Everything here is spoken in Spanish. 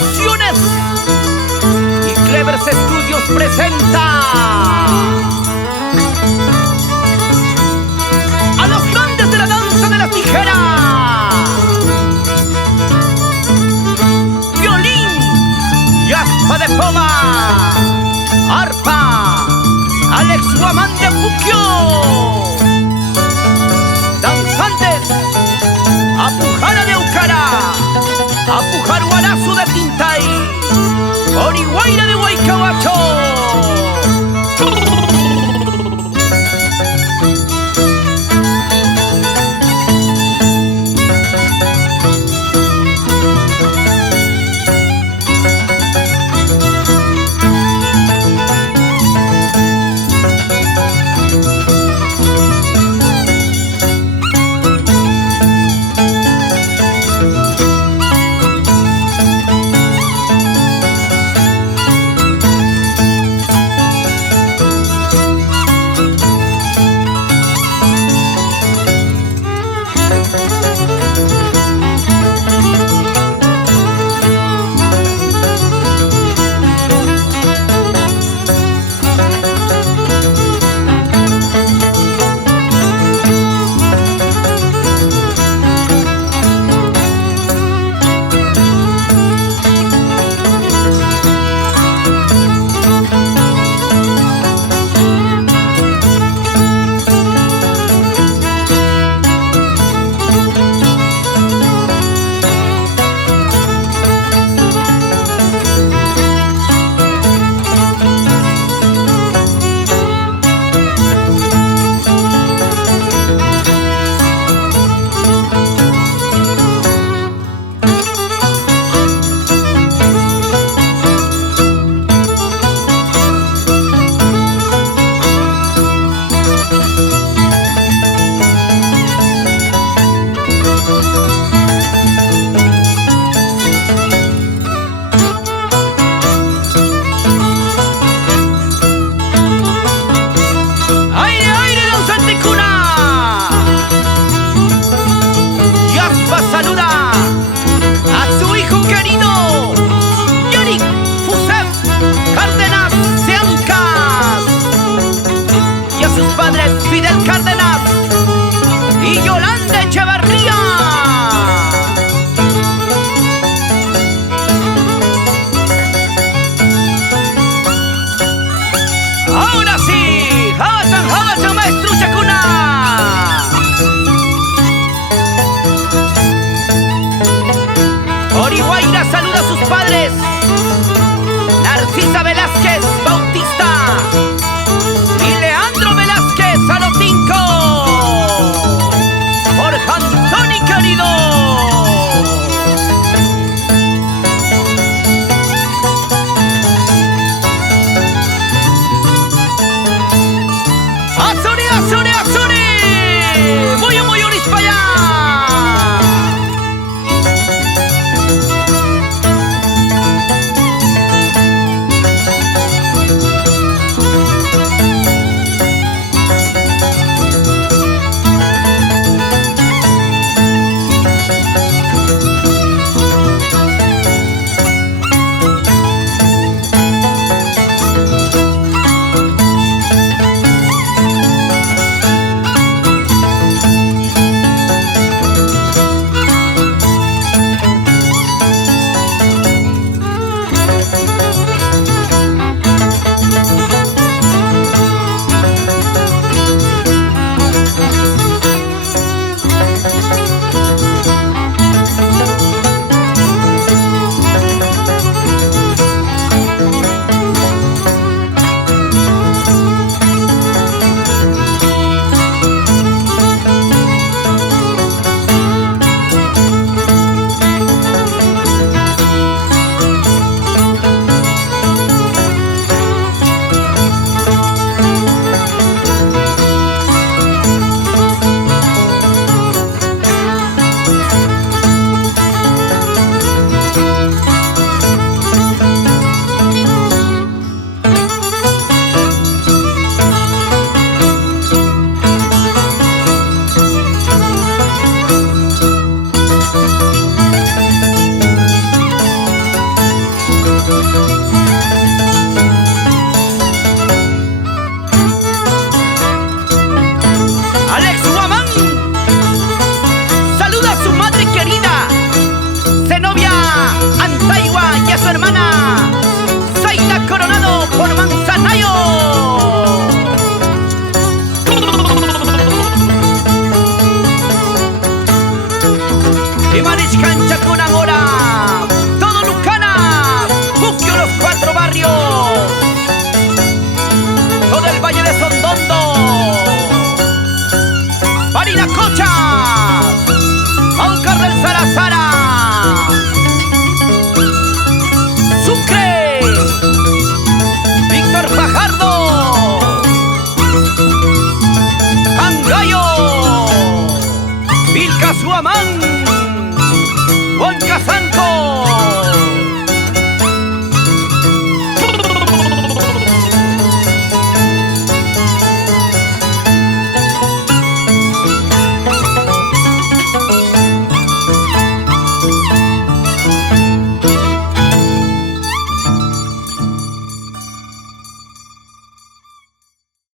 Producciones y Clevers Studios presenta a los grandes de la danza de las tijeras: violín y aspa de poma, arpa, Alex Guamán de Puquio, danzantes, Apujara de Ucara, Apujar Guarazu de Tintay, Orihuayra de Huaycabacho. Saluda a su hijo querido, Yorick Fusef Cárdenas Seancas, y a sus padres Fidel Cárdenas y Yolanda Echevarría. Ahora sí, Jabachan, maestro Chacuna. Orihuayra saluda a sus padres, Narcisa Velázquez Bautista y Leandro Velázquez Alotinco, Jorge Antonio Bucaramanga.